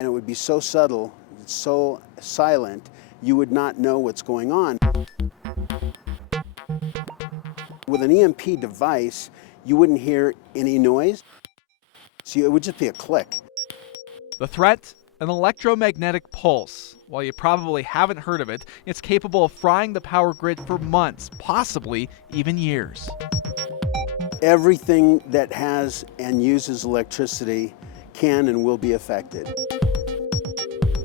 And it would be so subtle, so silent, you would not know what's going on. With an EMP device, you wouldn't hear any noise, so it would just be a click. The threat? An electromagnetic pulse. While you probably haven't heard of it, it's capable of frying the power grid for months, possibly even years. Everything that has and uses electricity can and will be affected.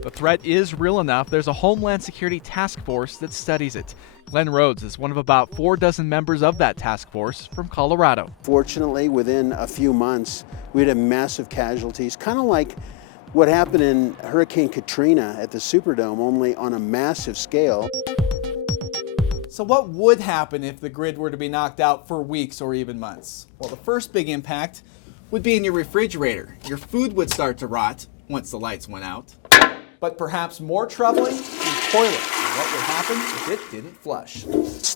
The threat is real enough. There's a Homeland Security task force that studies it. Glenn Rhodes is one of about 4 dozen members of that task force from Colorado. Fortunately, within a few months, we had massive casualties, kind of like what happened in Hurricane Katrina at the Superdome, only on a massive scale. So what would happen if the grid were to be knocked out for weeks or even months? Well, the first big impact would be in your refrigerator. Your food would start to rot once the lights went out. But perhaps more troubling, your toilet. What would happen if it didn't flush?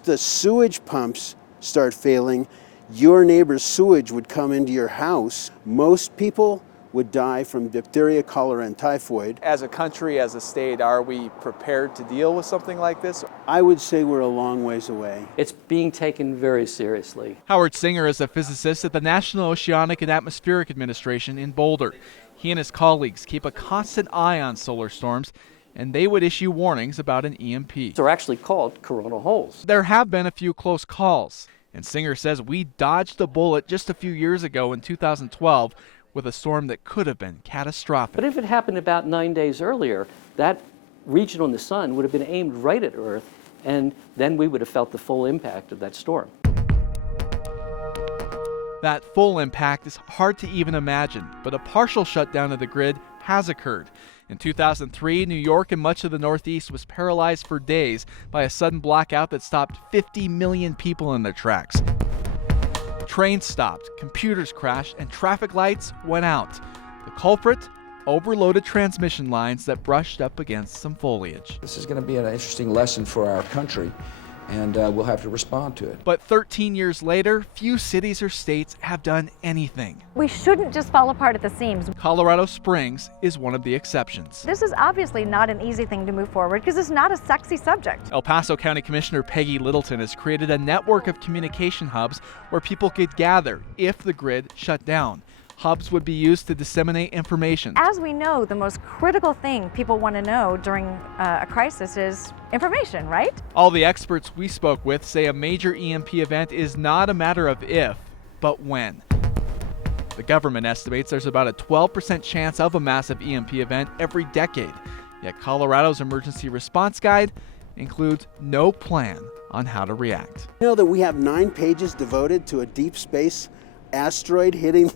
The sewage pumps start failing. Your neighbor's sewage would come into your house. Most people would die from diphtheria, cholera, and typhoid. As a country, as a state, are we prepared to deal with something like this? I would say we're a long ways away. It's being taken very seriously. Howard Singer is a physicist at the National Oceanic and Atmospheric Administration in Boulder. He and his colleagues keep a constant eye on solar storms, and they would issue warnings about an EMP. They're actually called coronal holes. There have been a few close calls, and Singer says we dodged a bullet just a few years ago in 2012 with a storm that could have been catastrophic. But if it happened about 9 days earlier, that region on the sun would have been aimed right at Earth, and then we would have felt the full impact of that storm. That full impact is hard to even imagine, but a partial shutdown of the grid has occurred. In 2003, New York and much of the Northeast was paralyzed for days by a sudden blackout that stopped 50 million people in their tracks. Trains stopped, computers crashed, and traffic lights went out. The culprit? Overloaded transmission lines that brushed up against some foliage. This is going to be an interesting lesson for our country, and we'll have to respond to it. But 13 years later, few cities or states have done anything. We shouldn't just fall apart at the seams. Colorado Springs is one of the exceptions. This is obviously not an easy thing to move forward because it's not a sexy subject. El Paso County Commissioner Peggy Littleton has created a network of communication hubs where people could gather if the grid shut down. Hubs would be used to disseminate information. As we know, the most critical thing people want to know during a crisis is information, right? All the experts we spoke with say a major EMP event is not a matter of if, but when. The government estimates there's about a 12% chance of a massive EMP event every decade. Yet Colorado's emergency response guide includes no plan on how to react. You know that we have 9 pages devoted to a deep space asteroid hitting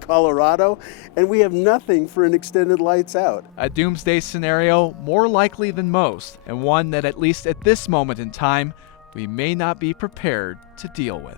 Colorado, and we have nothing for an extended lights out. A doomsday scenario more likely than most, and one that at least at this moment in time, we may not be prepared to deal with.